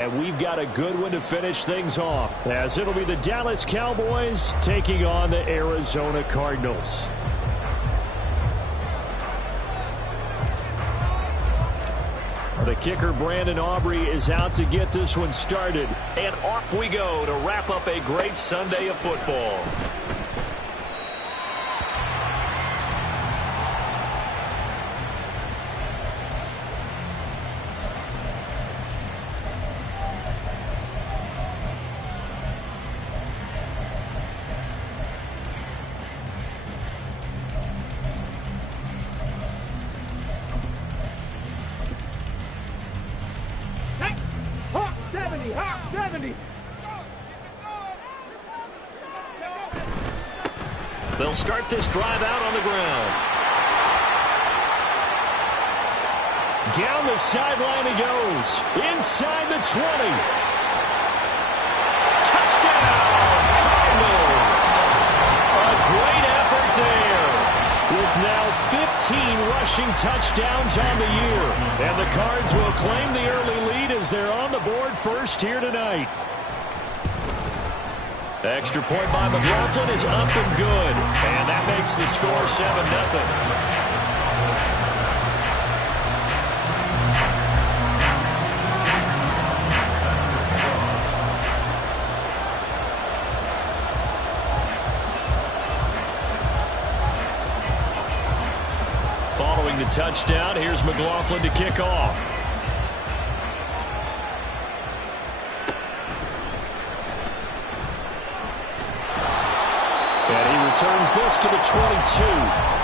And we've got a good one to finish things off, as it'll be the Dallas Cowboys taking on the Arizona Cardinals. The kicker, Brandon Aubrey, is out to get this one started. And off we go to wrap up a great Sunday of football. They'll start this drive out on the ground. Down the sideline he goes. Inside the 20. Touchdown, Cardinals. A great effort there. With now 15 rushing touchdowns on the year. And the Cards will claim the early lead as they're on the board first here tonight. The extra point by McLaughlin is up and good. And that makes the score 7-0. Following the touchdown, here's McLaughlin to kick off. Turns this to the 22.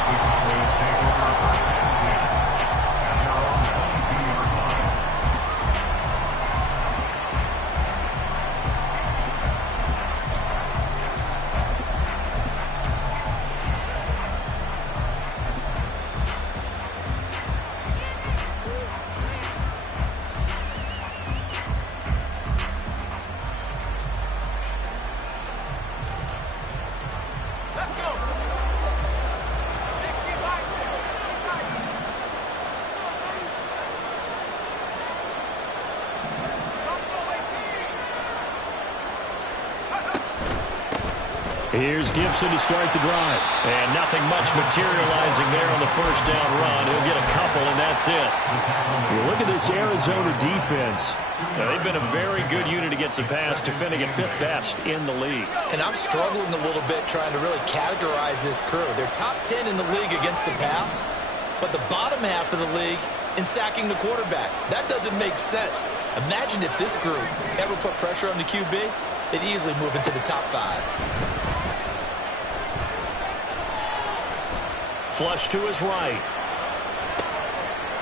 Here's Gibson to start the drive. And nothing much materializing there on the first down run. He'll get a couple, and that's it. You look at this Arizona defense. Now, they've been a very good unit against the pass, defending at 5th best in the league. And I'm struggling a little bit trying to really categorize this crew. They're top 10 in the league against the pass, but the bottom half of the league in sacking the quarterback. That doesn't make sense. Imagine if this group ever put pressure on the QB, they'd easily move into the top 5. Flush to his right.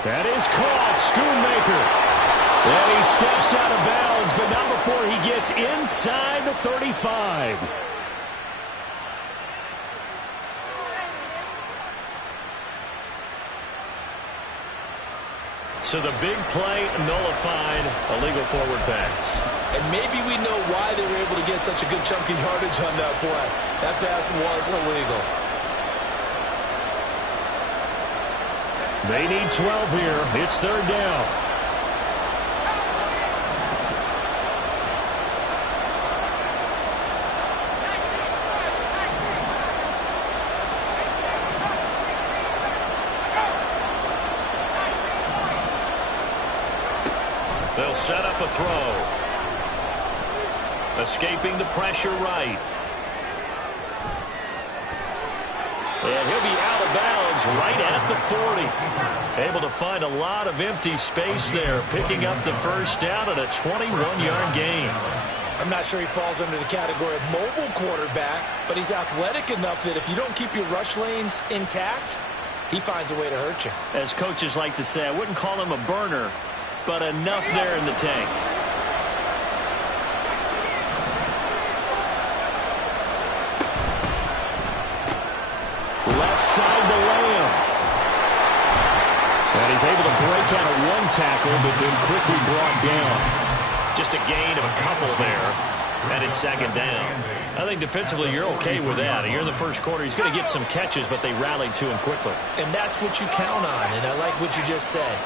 That is caught. Schoonmaker. And he steps out of bounds, but not before he gets inside the 35. So the big play nullified, illegal forward pass. And maybe we know why they were able to get such a good chunk of yardage on that play. That pass was illegal. They need 12 here. It's 3rd down. They'll set up a throw. Escaping the pressure right. And he'll be out of bounds right at the 40. Able to find a lot of empty space there, picking up the first down at a 21-yard gain. I'm not sure he falls under the category of mobile quarterback, but he's athletic enough that if you don't keep your rush lanes intact, he finds a way to hurt you. As coaches like to say, I wouldn't call him a burner, but enough there in the tank. Left side to Lamb. And he's able to break out of one tackle, but then quickly brought down. Just a gain of a couple there. And it's 2nd down. I think defensively you're okay with that. Here in the first quarter, he's going to get some catches, but they rallied to him quickly. And that's what you count on, and I like what you just said.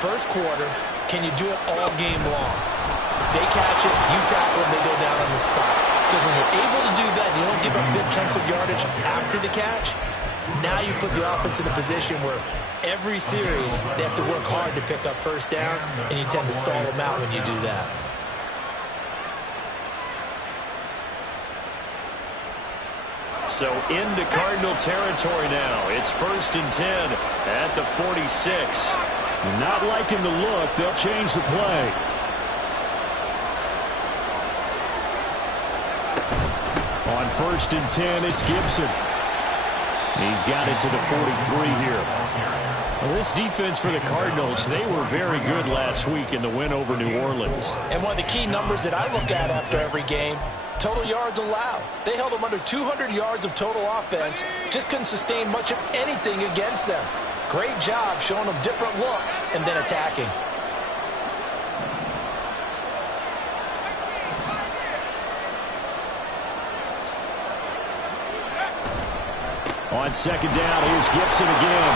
First quarter, can you do it all game long? catch it, you tackle them, they go down on the spot. Because when you're able to do that, and you don't give up big chunks of yardage after the catch, now you put the offense in a position where every series they have to work hard to pick up first downs, and you tend to stall them out when you do that. So into Cardinal territory now. It's 1st and 10 at the 46. Not liking the look. They'll change the play. On 1st and 10, it's Gibson. He's got it to the 43 here. Well, this defense for the Cardinals, they were very good last week in the win over New Orleans. And one of the key numbers that I look at after every game, total yards allowed. They held them under 200 yards of total offense. Just couldn't sustain much of anything against them. Great job showing them different looks and then attacking. On 2nd down, here's Gibson again.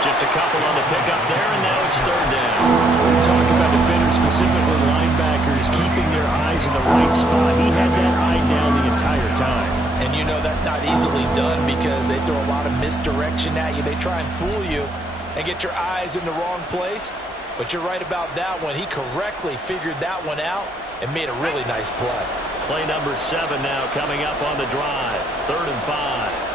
Just a couple on the pickup there, and now it's 3rd down. We talk about defenders, specifically linebackers, keeping their eyes in the right spot. He had that eye down the entire time. And you know that's not easily done because they throw a lot of misdirection at you. They try and fool you and get your eyes in the wrong place. But you're right about that one. He correctly figured that one out and made a really nice play. Play number 7 now coming up on the drive. 3rd and 5.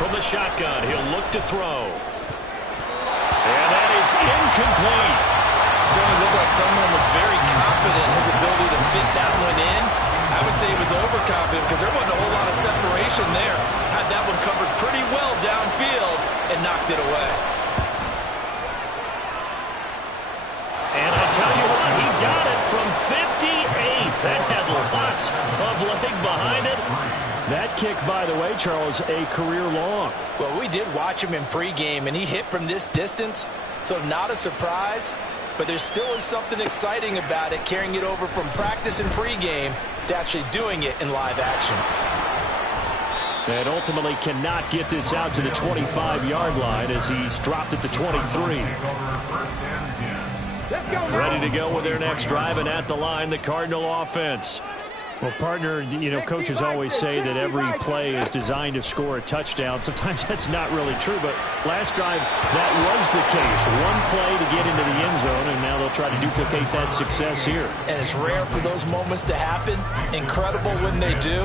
From the shotgun, he'll look to throw. And that is incomplete. Certainly looked like someone was very confident in his ability to fit that one in. I would say he was overconfident because there wasn't a whole lot of separation there. Had that one covered pretty well downfield and knocked it away. And I tell you what, he got it from 58. That had lots of leg behind it. That kick, by the way, Charles, a career long. Well, we did watch him in pregame, and he hit from this distance, so not a surprise. But there still is something exciting about it, carrying it over from practice and pregame to actually doing it in live action. And ultimately cannot get this out to the 25-yard line as he's dropped at the 23. Ready to go with their next drive, and at the line, the Cardinal offense. Well, partner, you know, coaches always say that every play is designed to score a touchdown. Sometimes that's not really true, but last drive, that was the case. One play to get into the end zone, and now they'll try to duplicate that success here. And it's rare for those moments to happen. Incredible when they do.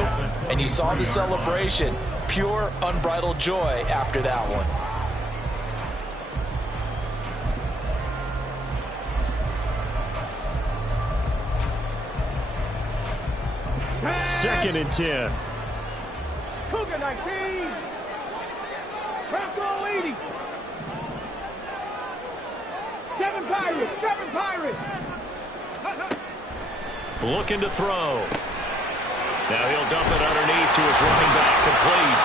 And you saw the celebration. Pure, unbridled joy after that one. 2nd and 10. Cougar 19. Bronco 80. 7 Pirates. 7 Pirates. Looking to throw. Now he'll dump it underneath to his running back, complete.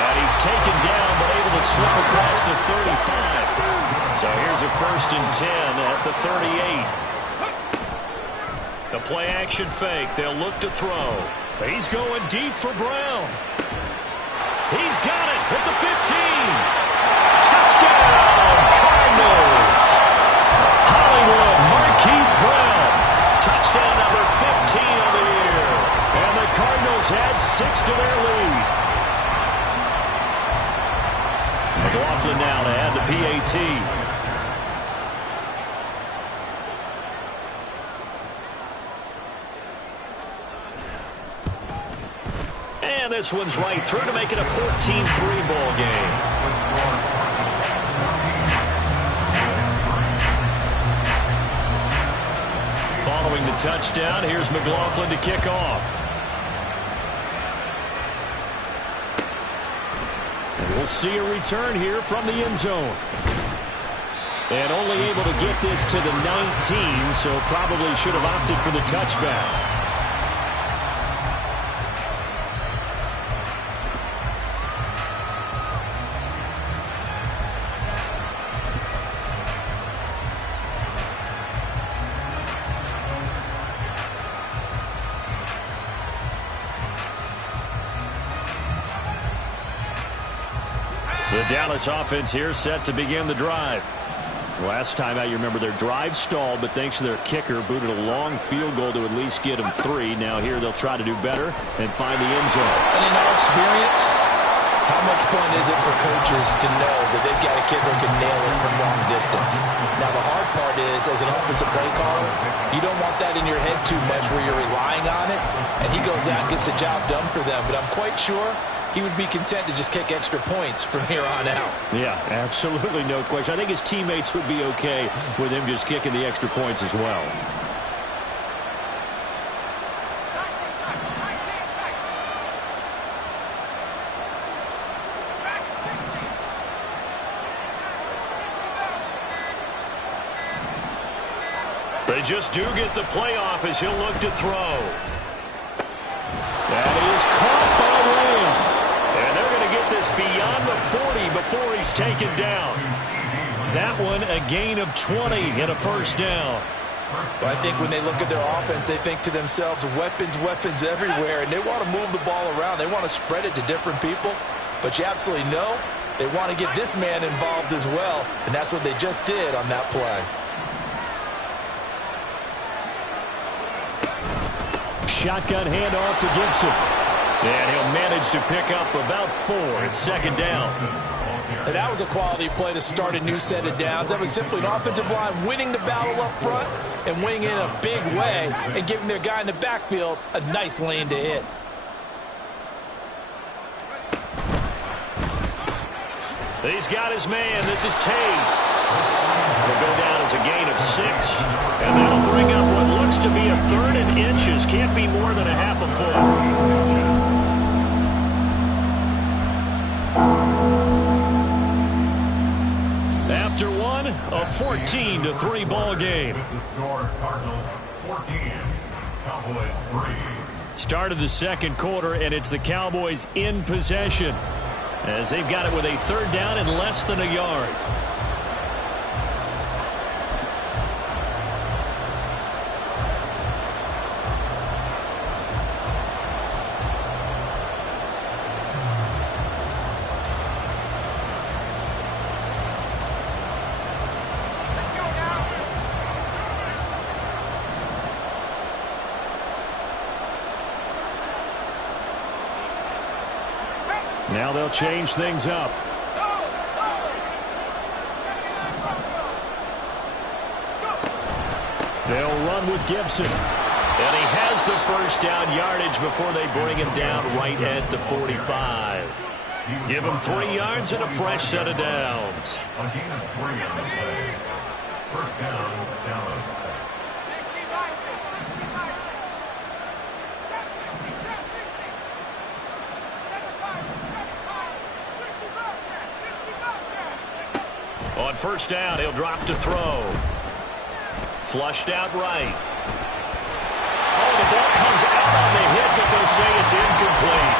And he's taken down, but able to slip across the 35. So here's a 1st and 10 at the 38. The play-action fake. They'll look to throw. He's going deep for Brown. He's got it at the 15. Touchdown, Cardinals. Hollywood Marquise Brown. Touchdown number 15 of the year. And the Cardinals had 6 to their lead. McLaughlin now to add the PAT. And this one's right through to make it a 14-3 ball game. Following the touchdown, here's McLaughlin to kick off. And we'll see a return here from the end zone. And only able to get this to the 19, so probably should have opted for the touchback. The Dallas offense here set to begin the drive. Last time out, you remember their drive stalled, but thanks to their kicker, booted a long field goal to at least get them 3. Now here they'll try to do better and find the end zone. And in our experience, how much fun is it for coaches to know that they've got a kicker who can nail it from long distance? Now, the hard part is, as an offensive play caller, you don't want that in your head too much where you're relying on it, and he goes out and gets the job done for them. But I'm quite sure he would be content to just kick extra points from here on out. Yeah, absolutely no question. I think his teammates would be okay with him just kicking the extra points as well. They just do get the playoff as he'll look to throw. That is caught by Lamb. And they're going to get this beyond the 40 before he's taken down. That one a gain of 20 and a first down. Well, I think when they look at their offense, they think to themselves, weapons, weapons everywhere, and they want to move the ball around. They want to spread it to different people. But you absolutely know they want to get this man involved as well, and that's what they just did on that play. Shotgun handoff to Gibson. And he'll manage to pick up about 4. It's second down. And that was a quality play to start a new set of downs. That was simply an offensive line winning the battle up front and winning in a big way and giving their guy in the backfield a nice lane to hit. He's got his man. This is Tate. Will go down as a gain of 6. And that'll bring up what looks to be a 3rd and inches. Can't be more than a half a foot. After one, a 14-3 ball game. The score, Cardinals 14, Cowboys 3. Start of the second quarter, and it's the Cowboys in possession as they've got it with a 3rd down and less than a yard. Now they'll change things up. They'll run with Gibson. And he has the first down yardage before they bring him down right at the 45. Give him 3 yards and a fresh set of downs. A gain of 3 on the play. First down, Dallas. On first down, he'll drop to throw. Flushed out right. Oh, the ball comes out on the hit, but they'll say it's incomplete.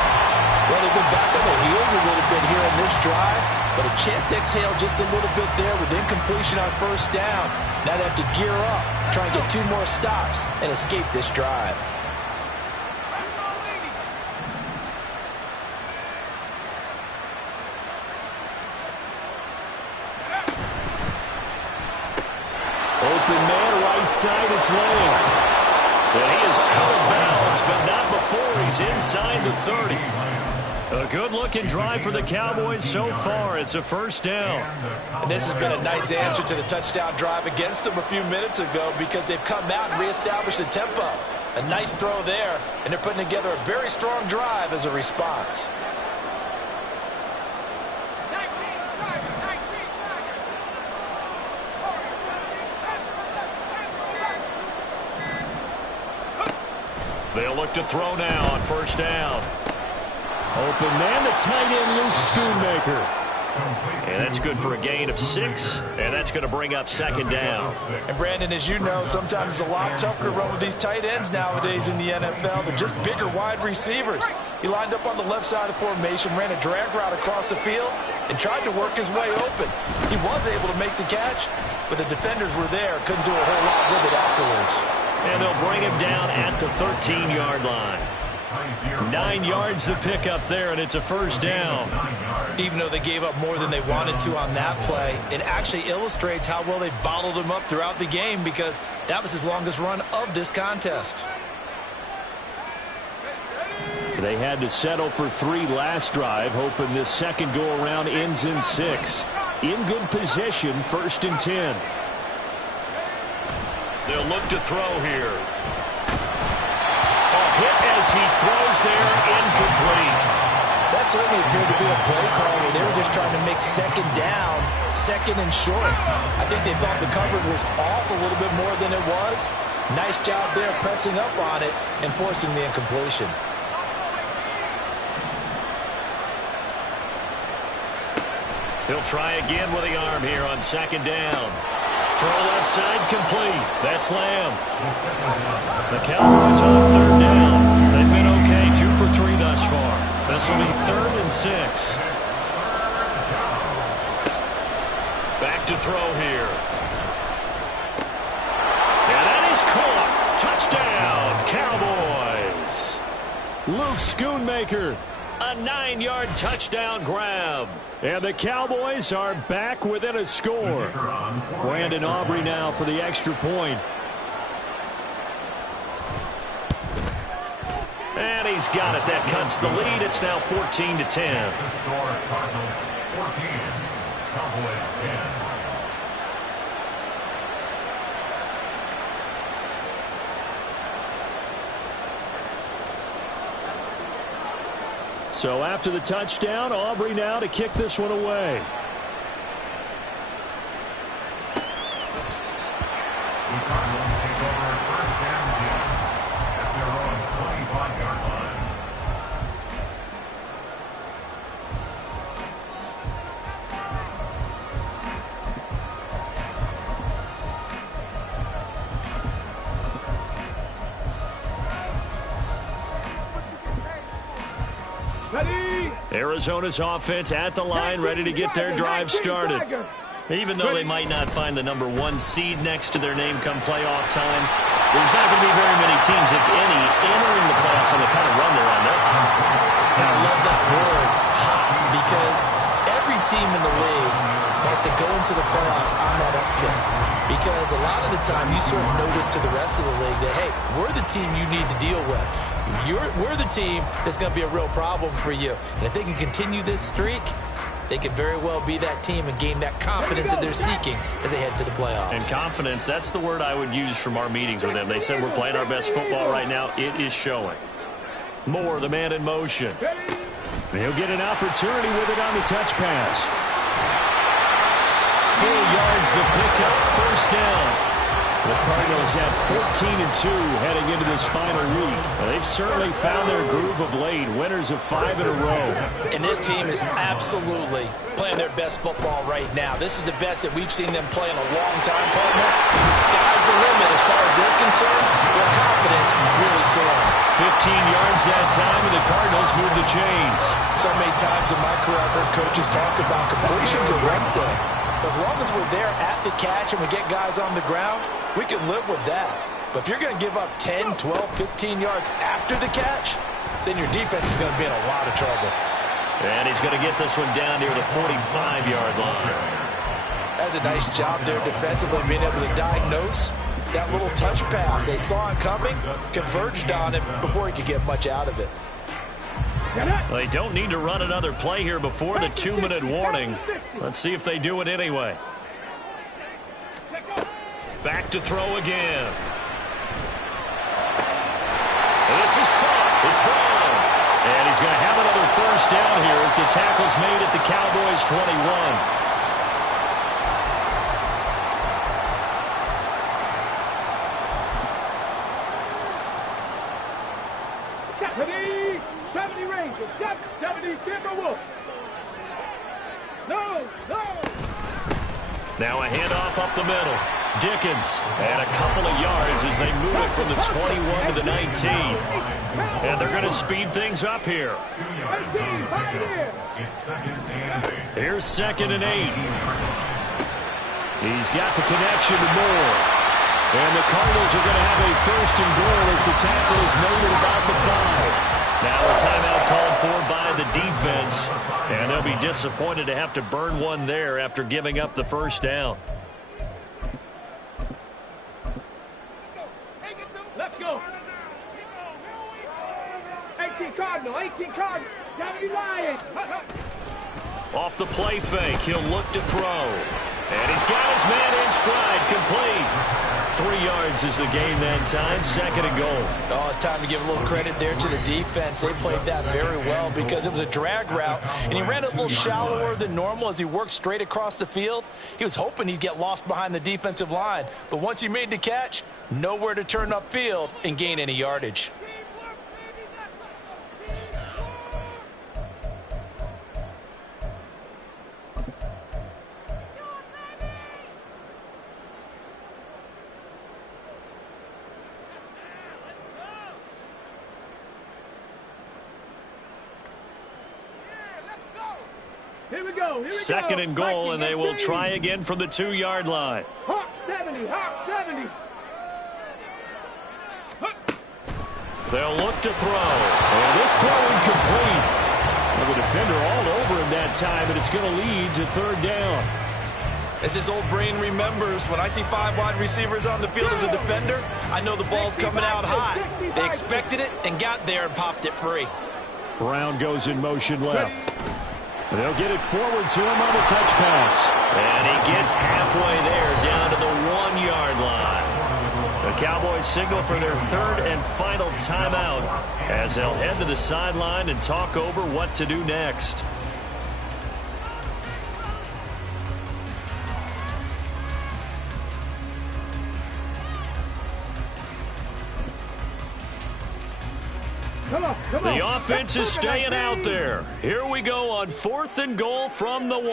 Well, they've been back on their heels a little bit here in this drive, but a chance to exhale just a little bit there with incompletion on first down. Now they have to gear up, try and get 2 more stops and escape this drive. Open man, right side, it's Lamb. And he is out of bounds, but not before he's inside the 30. A good-looking drive for the Cowboys so far. It's a first down. And this has been a nice answer to the touchdown drive against them a few minutes ago because they've come out and reestablished the tempo. A nice throw there, and they're putting together a very strong drive as a response. They'll look to throw now on first down. Open man, the tight end, Luke Schoonmaker. And that's good for a gain of 6, and that's going to bring up second down. And Brandon, as you know, sometimes it's a lot tougher to run with these tight ends nowadays in the NFL. They're just bigger wide receivers. He lined up on the left side of formation, ran a drag route across the field, and tried to work his way open. He was able to make the catch, but the defenders were there, couldn't do a whole lot with it afterwards. And they'll bring him down at the 13-yard line. 9 yards to pick up there, and it's a first down. Even though they gave up more than they wanted to on that play, it actually illustrates how well they bottled them up throughout the game, because that was his longest run of this contest. They had to settle for 3 last drive, hoping this second go-around ends in 6. In good position, 1st and 10. They'll look to throw here. A hit as he throws there, incomplete. That certainly appeared to be a play call where they were just trying to make second down, 2nd and short. I think they thought the coverage was off a little bit more than it was. Nice job there pressing up on it and forcing the incompletion. He'll try again with the arm here on 2nd down. Throw left side complete. That's Lamb. The Cowboys on 3rd down. They've been okay, 2 for 3 thus far. This will be 3rd and 6. Back to throw here. And that is caught. Touchdown, Cowboys. Luke Schoonmaker. A 9-yard touchdown grab. And the Cowboys are back within a score. Brandon Aubrey now for the extra point. And he's got it. That cuts the lead. It's now 14-10. Cardinals 14, Cowboys 10. So after the touchdown, Aubrey now to kick this one away. The Cardinals take over at 1st down at their own 25-yard line. Arizona's offense at the line, ready to get their drive started. Even though they might not find the number 1 seed next to their name come playoff time, there's not going to be very many teams, if any, entering the playoffs on the kind of run they're on there. I love that word, hot, because every team in the league wants to go into the playoffs on that uptick. Because a lot of the time you serve notice to the rest of the league that, hey, we're the team you need to deal with. We're the team that's going to be a real problem for you. And if they can continue this streak, they could very well be that team and gain that confidence that they're seeking as they head to the playoffs. And confidence, that's the word I would use from our meetings with them. They said we're playing our best football right now. It is showing. Moore, the man in motion. He'll get an opportunity with it on the touch pass. 4 yards the pickup, 1st down. The Cardinals have 14-2 heading into this final week. They've certainly found their groove of late, winners of 5 in a row. And this team is absolutely playing their best football right now. This is the best that we've seen them play in a long time, partner. Sky's the limit as far as they're concerned. Their confidence really soaring. 15 yards that time, and the Cardinals move the chains. So many times in my career, I've heard coaches talk about completions are one thing. As long as we're there at the catch and we get guys on the ground, we can live with that. But if you're going to give up 10, 12, 15 yards after the catch, then your defense is going to be in a lot of trouble. And he's going to get this one down near the 45-yard line. That's a nice job there defensively, being able to diagnose that little touch pass. They saw it coming, converged on it before he could get much out of it. They don't need to run another play here before the 2-minute warning. Let's see if they do it anyway. Back to throw again. This is caught. It's Brown. And he's going to have another 1st down here as the tackle's made at the Cowboys' 21. Now a handoff up the middle. Dickens, and a couple of yards as they move it from the 21 to the 19. And they're going to speed things up here. Here's 2nd and 8. He's got the connection to Moore. And the Cardinals are going to have a 1st and goal as the tackle is made at about the 5. Now a timeout called for by the defense, and they'll be disappointed to have to burn one there after giving up the first down. Let's go. 18 Cardinal, 18 Cardinal. Down you lying. Off the play fake, he'll look to throw. And he's got his man in stride, complete. 3 yards is the gain that time, 2nd and goal. Oh, it's time to give a little credit there to the defense. They played that very well because it was a drag route, and he ran it a little shallower than normal as he worked straight across the field. He was hoping he'd get lost behind the defensive line, but once he made the catch, nowhere to turn upfield and gain any yardage. Here we go. 2nd and goal, and they will try again from the 2-yard line. Hawk 70, Hawk 70. They'll look to throw. And this throw incomplete. Well, the defender all over him that time, but it's going to lead to 3rd down. As his old brain remembers, when I see 5 wide receivers on the field as a defender, I know the ball's coming out high. They expected it and got there and popped it free. Brown goes in motion left. They'll get it forward to him on the touch pass. And he gets halfway there down to the 1-yard line. The Cowboys signal for their 3rd and final timeout as they'll head to the sideline and talk over what to do next. The offense is staying out there. Here we go on 4th and goal from the 1.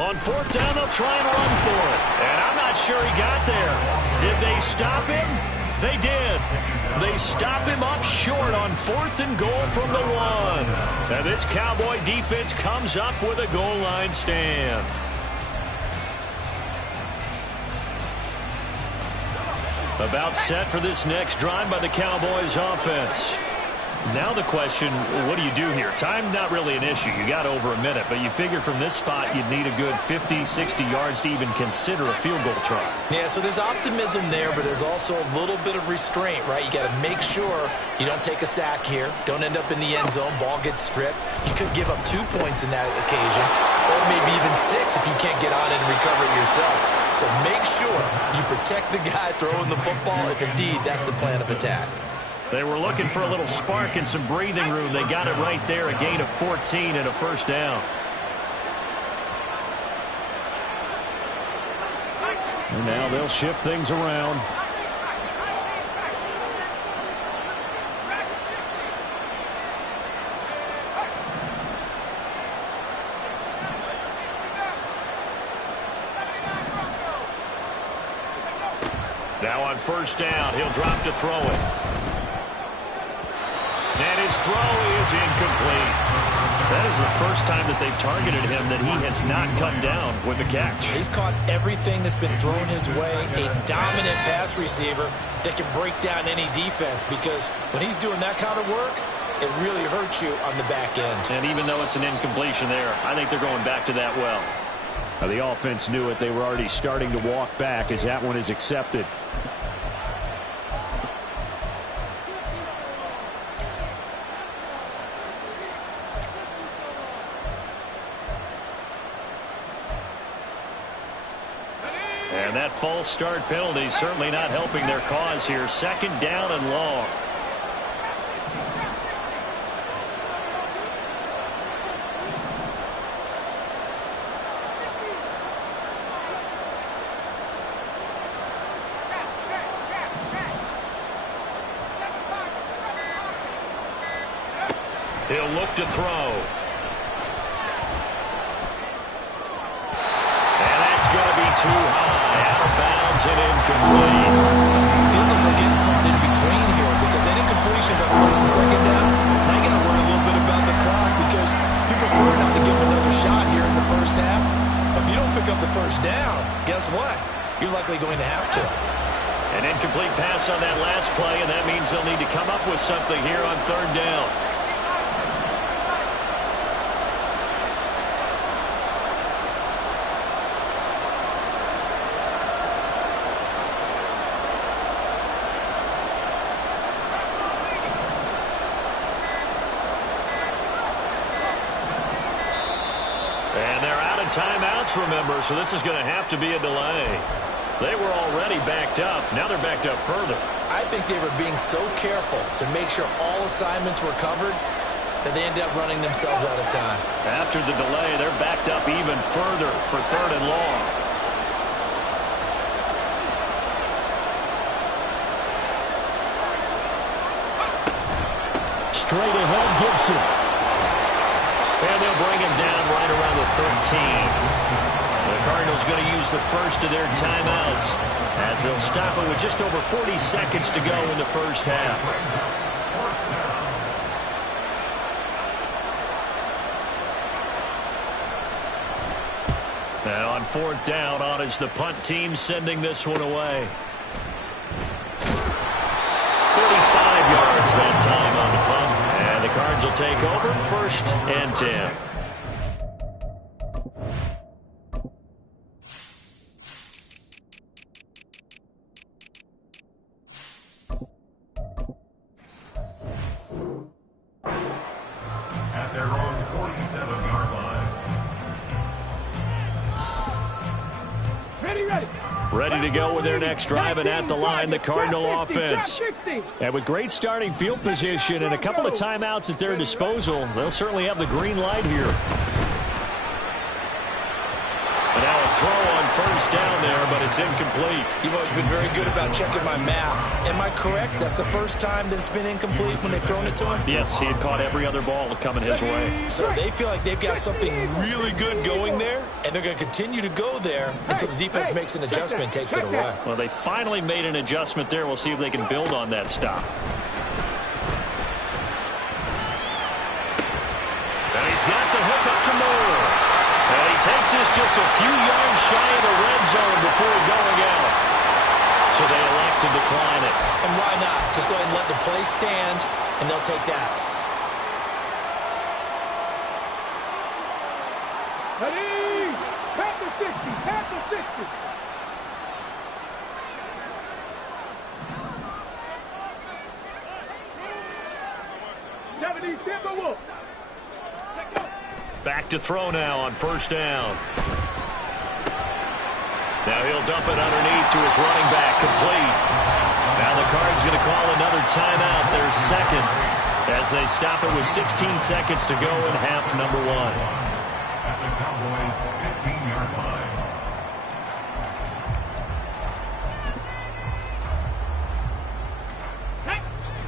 On 4th down, they'll try and run for it. And I'm not sure he got there. Did they stop him? They did. They stop him up short on 4th and goal from the 1. And this Cowboy defense comes up with a goal line stand. About set for this next drive by the Cowboys offense. Now the question, what do you do here? Time not really an issue. You got over a minute, but you figure from this spot you'd need a good 50, 60 yards to even consider a field goal try. Yeah, so there's optimism there, but there's also a little bit of restraint, right? You got to make sure you don't take a sack here. Don't end up in the end zone. Ball gets stripped. You could give up 2 points in that occasion, or maybe even 6 if you can't get on it and recover it yourself. So make sure you protect the guy throwing the football if indeed that's the plan of attack. They were looking for a little spark and some breathing room. They got it right there, a gain of 14 and a 1st down. And now they'll shift things around. Now on 1st down, he'll drop to throw it. And his throw is incomplete. That is the first time that they've targeted him that he has not come down with a catch. He's caught everything that's been thrown his way. A dominant pass receiver that can break down any defense, because when he's doing that kind of work, it really hurts you on the back end. And even though it's an incompletion there, I think they're going back to that well. Now, the offense knew it. They were already starting to walk back as that one is accepted. And that false start penalty is certainly not helping their cause here. 2nd down and long. He'll look to throw. And that's going to be too high. Out of bounds and incomplete. Feels like they're getting caught in between here, because any completions on 1st and 2nd down, now you got to worry a little bit about the clock, because you prefer not to give them another shot here in the 1st half. If you don't pick up the 1st down, guess what? You're likely going to have to. An incomplete pass on that last play, and that means they'll need to come up with something here on third down. And they're out of timeouts, remember, so this is going to have to be a delay. They were already backed up. Now they're backed up further. I think they were being so careful to make sure all assignments were covered that they ended up running themselves out of time. After the delay, they're backed up even further for third and long. Straight ahead, Gibson. And they'll bring him down right around the 13. The Cardinals going to use the first of their timeouts as they'll stop it with just over 40 seconds to go in the first half. Now on fourth down, on is the punt team sending this one away. 35 yards that time on the punt. And the Cards will take over first and 10. At their own 47-yard line. Ready to go with their next drive, and at the line, the Cardinal offense. And with great starting field position and a couple of timeouts at their disposal, they'll certainly have the green light here. And now a throw on first down there, but it's incomplete. You've always been very good about checking my math. Am I correct? That's the first time that it's been incomplete when they've thrown it to him? Yes, he had caught every other ball coming his way. So they feel like they've got something really good going there, and they're going to continue to go there until the defense makes an adjustment and takes it away. Well, they finally made an adjustment there. We'll see if they can build on that stop. And he's got the hook up to Moore. And he takes this just a few yards shy of the red zone before going out. So they elect to decline it. And why not? Just go ahead and let the play stand, and they'll take that. Ready? Tap the 60. Tap the 60. Back to throw now on first down. Now he'll dump it underneath to his running back, complete. Now the Cards going to call another timeout, their second, as they stop it with 16 seconds to go in half number one. At the Cowboys' 15-yard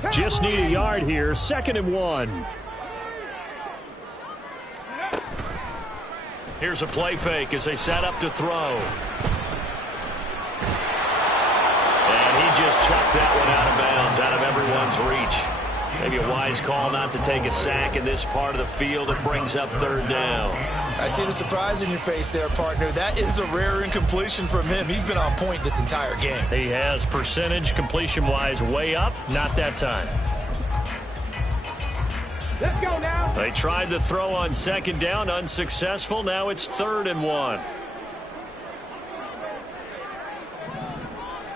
line. Just need a yard here, 2nd and 1. Here's a play fake as they set up to throw. And he just chucked that one out of bounds, out of everyone's reach. Maybe a wise call not to take a sack in this part of the field. It brings up third down. I see the surprise in your face there, partner. That is a rare incompletion from him. He's been on point this entire game. He has percentage completion-wise way up. Not that time. Let's go now. They tried the throw on 2nd down, unsuccessful. Now it's 3rd and 1.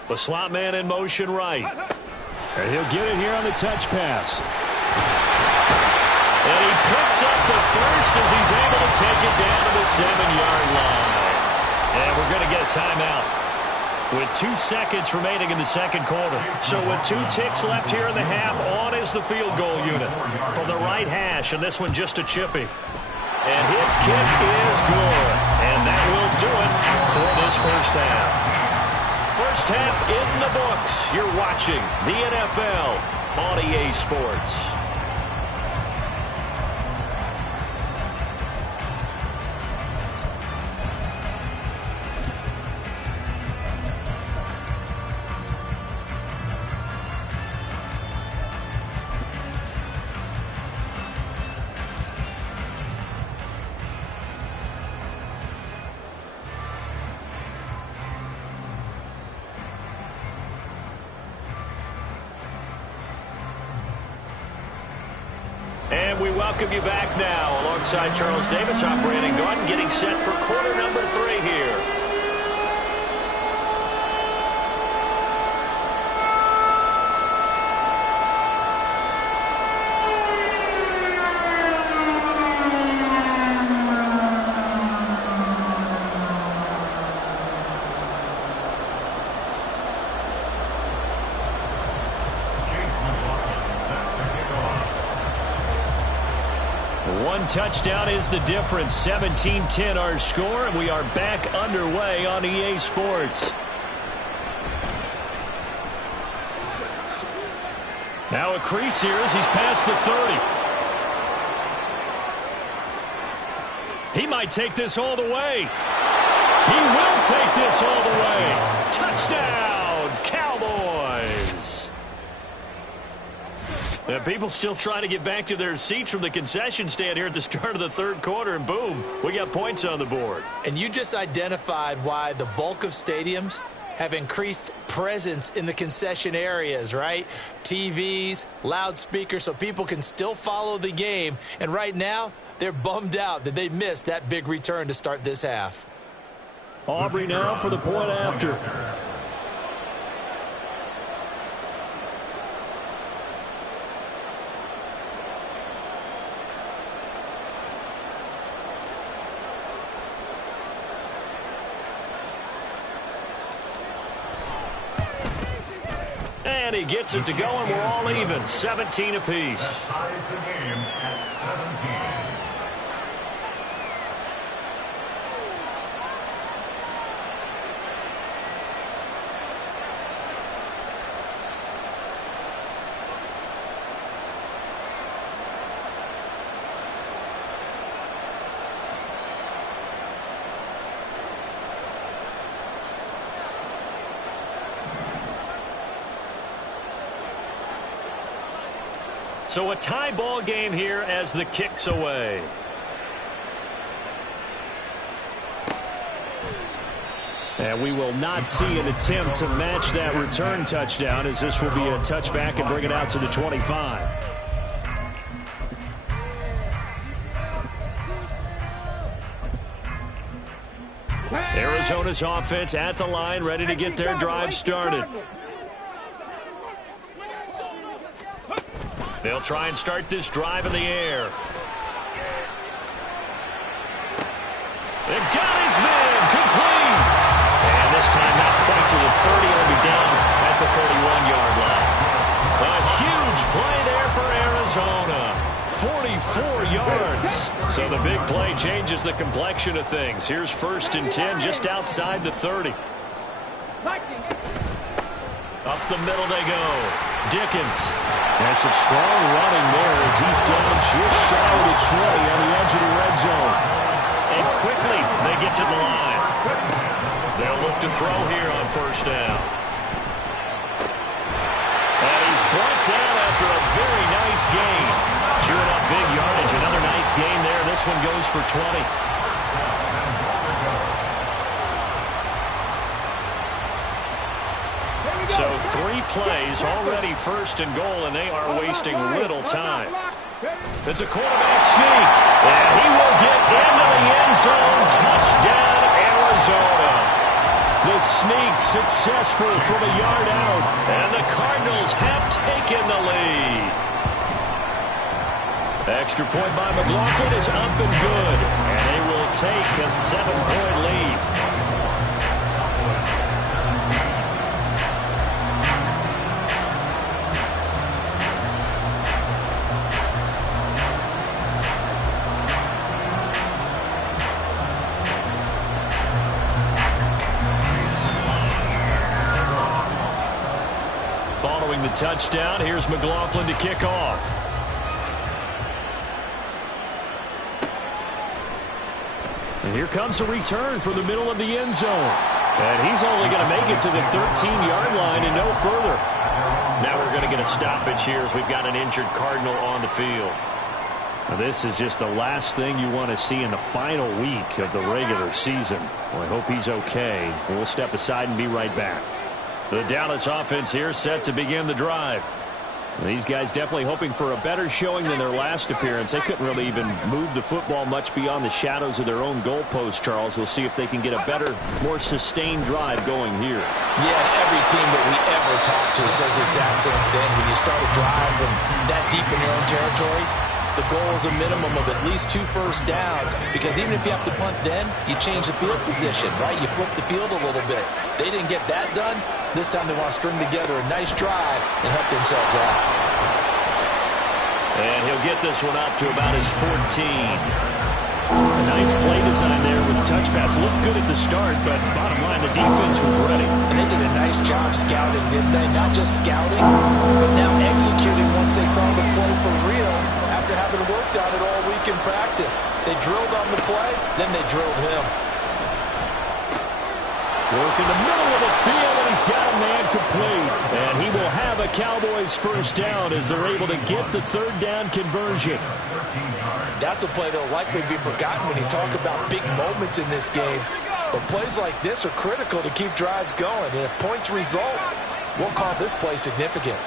The slot man in motion right. And he'll get it here on the touch pass. And he picks up the first as he's able to take it down to the 7-yard line. And we're going to get a timeout with 2 seconds remaining in the second quarter. So with 2 ticks left here in the half, on is the field goal unit from the right hash, and this one just a chippy. And his kick is good. And that will do it for this first half. First half in the books. You're watching the NFL on EA Sports. And we welcome you back now. Alongside Charles Davis, I'm Brandon Gordon, getting set for quarter number 3 here. One touchdown is the difference. 17-10 our score, and we are back underway on EA Sports. Now a crease here as he's past the 30. He might take this all the way. He will take this all the way. Touchdown, Cowboys. Now, people still trying to get back to their seats from the concession stand here at the start of the third quarter, and boom, we got points on the board. And you just identified why the bulk of stadiums have increased presence in the concession areas, right? TVs, loudspeakers, so people can still follow the game. And right now, they're bummed out that they missed that big return to start this half. Aubrey now for the point after. And he gets it to go, and we're all even. 17 apiece. That ties the game at 17. So a tie ball game here as the kick's away. And we will not see an attempt to match that return touchdown, as this will be a touchback and bring it out to the 25. Arizona's offense at the line, ready to get their drive started. They'll try and start this drive in the air. They got his man, complete. And this time not quite to the 30, will be down at the 31-yard line. A huge play there for Arizona. 44 yards. So the big play changes the complexion of things. Here's 1st and 10 just outside the 30. Up the middle they go. Dickens. And some strong running there as he's down just shy of the 20 on the edge of the red zone. And quickly they get to the line. They'll look to throw here on 1st down. And he's brought down after a very nice gain. Chewing up big yardage. Another nice gain there. This one goes for 20. So 3 plays, already 1st and goal, and they are wasting little time. It's a quarterback sneak, and he will get into the end zone. Touchdown, Arizona. The sneak successful from a yard out, and the Cardinals have taken the lead. Extra point by McLaughlin is up and good, and they will take a 7-point lead. Following the touchdown, here's McLaughlin to kick off. And here comes a return from the middle of the end zone. And he's only going to make it to the 13-yard line and no further. Now we're going to get a stoppage here as we've got an injured Cardinal on the field. Now this is just the last thing you want to see in the final week of the regular season. Well, I hope he's okay. We'll step aside and be right back. The Dallas offense here set to begin the drive. These guys definitely hoping for a better showing than their last appearance. They couldn't really even move the football much beyond the shadows of their own goalpost, Charles. We'll see if they can get a better, more sustained drive going here. Yeah, and every team that we ever talk to says the exact same thing. When you start a drive from that deep in your own territory, the goal is a minimum of at least 2 first downs, because even if you have to punt then, you change the field position, right? You flip the field a little bit. They didn't get that done. This time they want to string together a nice drive and help themselves out. And he'll get this one up to about his 14. A nice play design there with the touch pass. Looked good at the start, but bottom line, the defense was ready. And they did a nice job scouting, didn't they? Not just scouting, but now executing once they saw the play for real after having worked on it all week in practice. They drilled on the play, then they drilled him. Work in the middle of the field, and he's got a man complete. And he will have a Cowboys first down as they're able to get the third down conversion. That's a play that will likely be forgotten when you talk about big moments in this game. But plays like this are critical to keep drives going. And if points result, we'll call this play significant.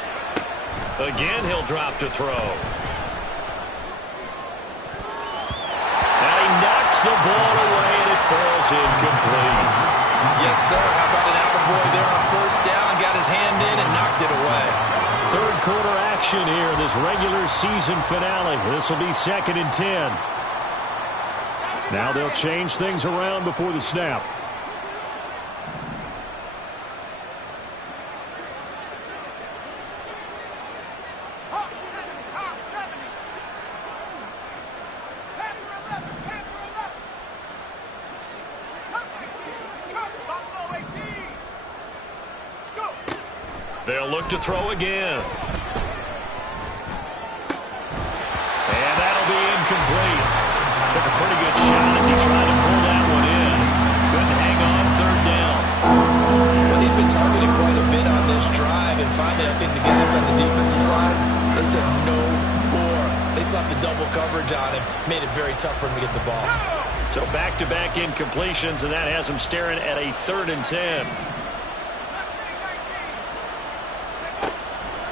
Again, he'll drop to throw. And he knocks the ball away, and it falls incomplete. Yes, sir. How about an attaboy there on first down? Got his hand in and knocked it away. Third quarter action here in this regular season finale. This will be 2nd and 10. Now they'll change things around before the snap. They'll look to throw again. And that'll be incomplete. Took a pretty good shot as he tried to pull that one in. Couldn't hang on 3rd down. Well, he'd been targeted quite a bit on this drive, and finally I think the guys on the defensive side, they said no more. They slapped the double coverage on him, made it very tough for him to get the ball. So back-to-back incompletions, and that has him staring at a 3rd and 10.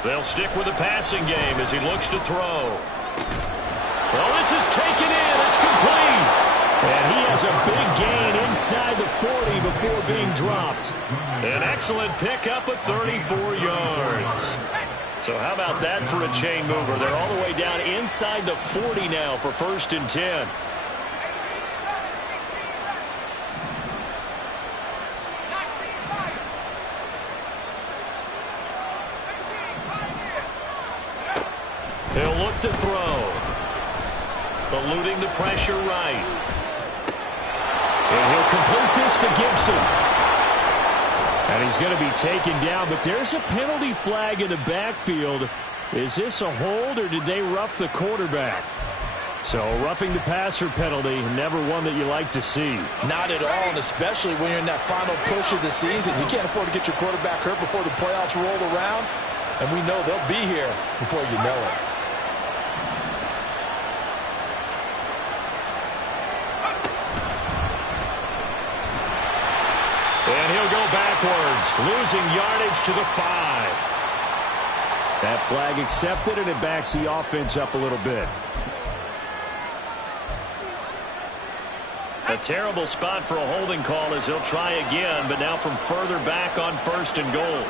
They'll stick with the passing game as he looks to throw. Well, this is taken in. It's complete. And he has a big gain inside the 40 before being dropped. An excellent pickup of 34 yards. So how about that for a chain mover? They're all the way down inside the 40 now for 1st and 10. He'll look to throw. Eluding the pressure right. And he'll complete this to Gibson. And he's going to be taken down, but there's a penalty flag in the backfield. Is this a hold, or did they rough the quarterback? So roughing the passer penalty, never one that you like to see. Not at all, and especially when you're in that final push of the season. You can't afford to get your quarterback hurt before the playoffs roll around, and we know they'll be here before you know it. And he'll go backwards, losing yardage to the 5. That flag accepted, and it backs the offense up a little bit. A terrible spot for a holding call as he'll try again, but now from further back on 1st and goal.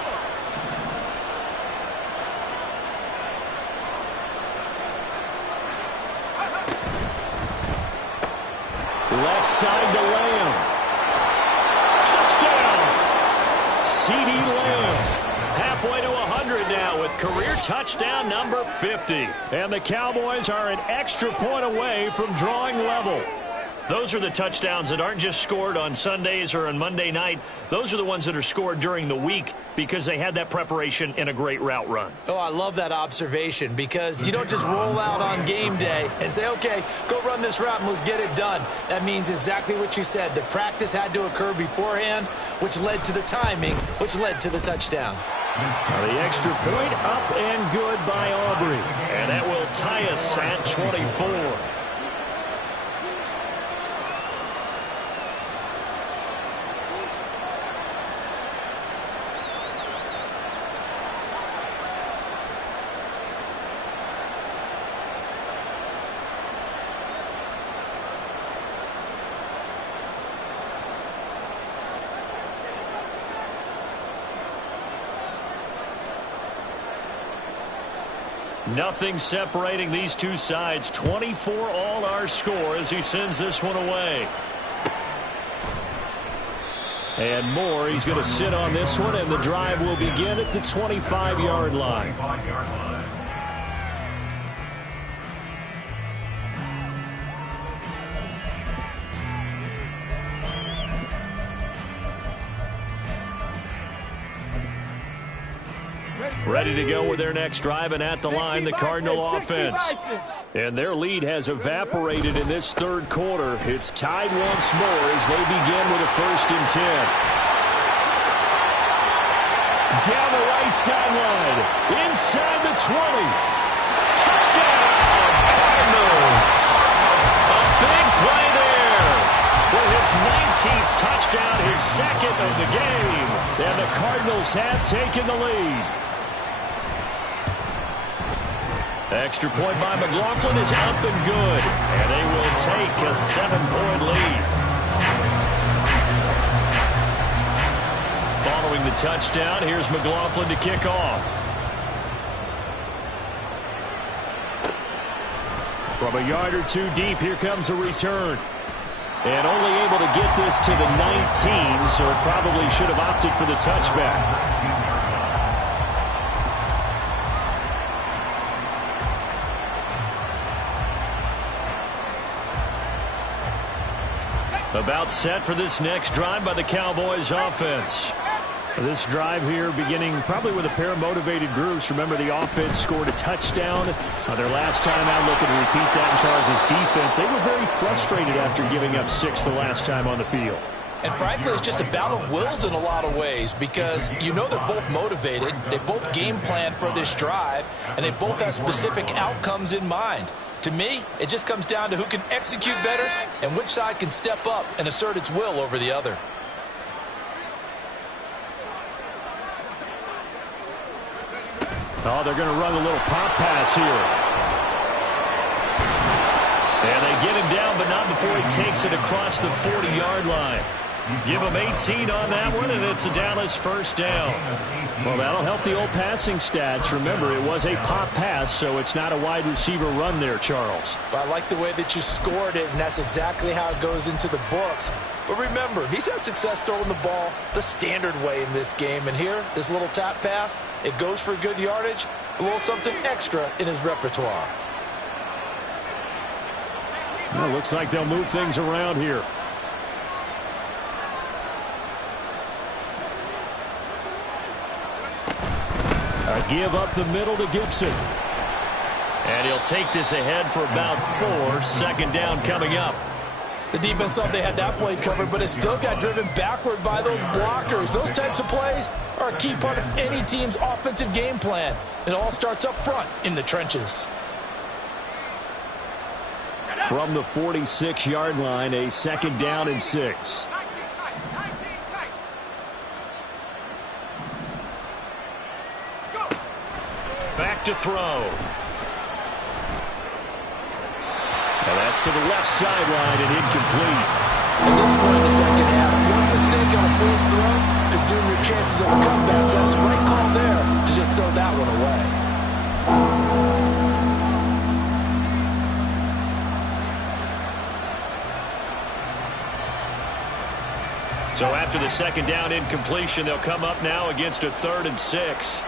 Left side to Lamb. Touchdown! C.D. Lamb. Halfway to 100 now with career touchdown number 50. And the Cowboys are an extra point away from drawing level. Those are the touchdowns that aren't just scored on Sundays or on Monday night. Those are the ones that are scored during the week because they had that preparation in a great route run. Oh, I love that observation, because you don't just roll out on game day and say, okay, go run this route and let's get it done. That means exactly what you said. The practice had to occur beforehand, which led to the timing, which led to the touchdown. The extra point up and good by Aubrey. And that will tie us at 24. Nothing separating these two sides. 24 all our score as he sends this one away. And more. He's going to sit on this one, and the drive will begin at the 25-yard line. Ready to go with their next drive, and at the line, the Cardinal offense. And their lead has evaporated in this third quarter. It's tied once more as they begin with a 1st and 10. Down the right sideline, inside the 20. Touchdown, Cardinals! A big play there for his 19th touchdown, his 2nd of the game. And the Cardinals have taken the lead. Extra point by McLaughlin is up and good. And they will take a 7-point lead. Following the touchdown, here's McLaughlin to kick off. From a yard or two deep, here comes a return. And only able to get this to the 19, so it probably should have opted for the touchback. About set for this next drive by the Cowboys offense. This drive here beginning probably with a pair of motivated groups. Remember, the offense scored a touchdown. Their last time out, looking to repeat that in Charles' defense. They were very frustrated after giving up 6 the last time on the field. And frankly, it's just a battle of wills in a lot of ways because you know they're both motivated. They both game plan for this drive, and they both have specific outcomes in mind. To me, it just comes down to who can execute better and which side can step up and assert its will over the other. Oh, they're going to run a little pop pass here. And they get him down, but not before he takes it across the 40-yard line. Give him 18 on that one, and it's a Dallas 1st down. Well, that'll help the old passing stats. Remember, it was a pop pass, so it's not a wide receiver run there, Charles. Well, I like the way that you scored it, and that's exactly how it goes into the books. But remember, he's had success throwing the ball the standard way in this game. And here, this little tap pass, it goes for good yardage, a little something extra in his repertoire. Well, looks like they'll move things around here. A give up the middle to Gibson. And he'll take this ahead for about 4. 2nd down coming up. The defense thought they had that play covered, but it still got driven backward by those blockers. Those types of plays are a key part of any team's offensive game plan. It all starts up front in the trenches. From the 46-yard line, a 2nd down and 6. Back to throw. And that's to the left sideline and incomplete. At this point in the second half, one mistake on a first throw could doom your chances of a comeback. So that's the right call there to just throw that one away. So after the 2nd down incompletion, they'll come up now against a 3rd and 6.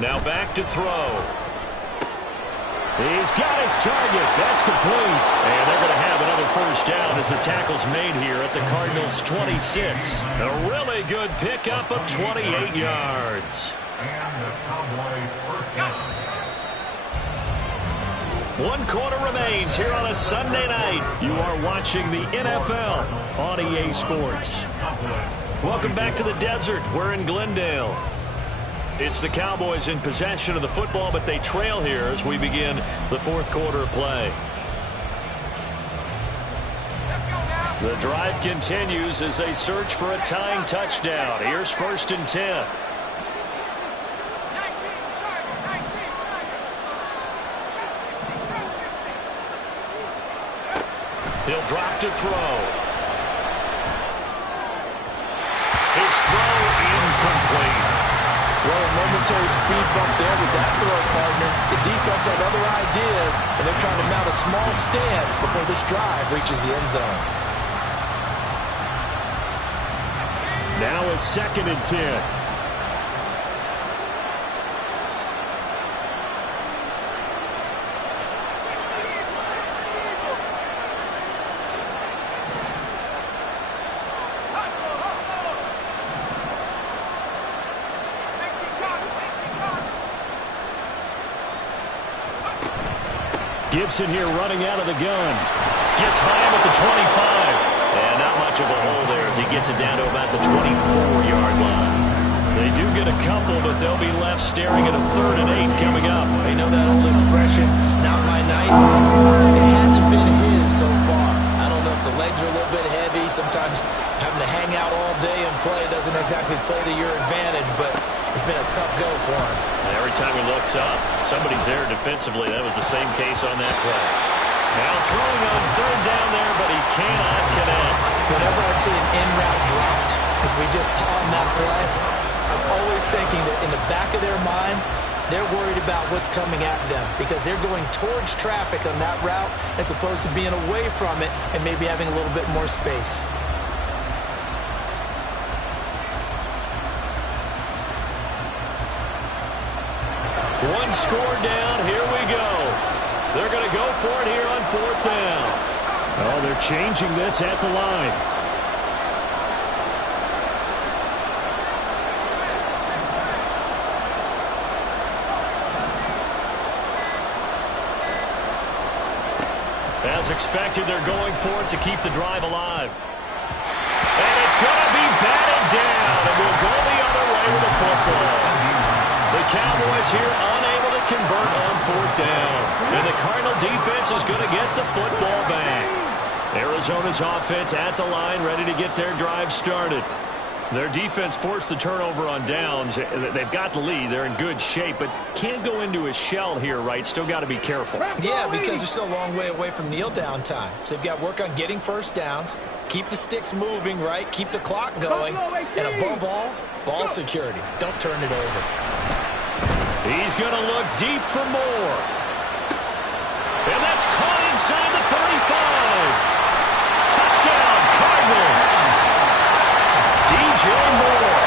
Now back to throw. He's got his target. That's complete. And they're going to have another 1st down as the tackle's made here at the Cardinals' 26. A really good pickup of 28 yards. And the Cowboys 1st down. 1 quarter remains here on a Sunday night. You are watching the NFL on EA Sports. Welcome back to the desert. We're in Glendale. It's the Cowboys in possession of the football, but they trail here as we begin the 4th quarter of play. Let's go now. The drive continues as they search for a tying touchdown. Here's 1st and 10. He'll drop to throw. His throw incomplete. Well, a momentary speed bump there with that throw, partner. The defense had other ideas, and they're trying to mount a small stand before this drive reaches the end zone. Now a 2nd and 10. Gibson here running out of the gun. Gets by him at the 25. And not much of a hole there as he gets it down to about the 24-yard line. They do get a couple, but they'll be left staring at a 3rd and 8 coming up. You know that old expression, it's not my night. It hasn't been his so far. I don't know if the legs are a little bit heavy. Sometimes having to hang out all day and play doesn't exactly play to your advantage, but it's been a tough go for him. And every time he looks up, somebody's there defensively. That was the same case on that play. Now throwing on 3rd down there, but he cannot connect. Whenever I see an in-route dropped, as we just saw in that play, I'm always thinking that in the back of their mind, they're worried about what's coming at them because they're going towards traffic on that route as opposed to being away from it and maybe having a little bit more space. One score down. Here we go. They're going to go for it here on 4th down. Oh, they're changing this at the line. As expected, they're going for it to keep the drive alive. And it's going to be batted down, and we'll go the other way with the football. The Cowboys here unable to convert on 4th down. And the Cardinal defense is going to get the football back. Arizona's offense at the line, ready to get their drive started. Their defense forced the turnover on downs. They've got the lead. They're in good shape, but can't go into a shell here, right? Still got to be careful. Yeah, because they're still a long way away from kneel down time. So they've got to work on getting 1st downs, keep the sticks moving, right? Keep the clock going. And above all, ball security. Don't turn it over. He's going to look deep for more.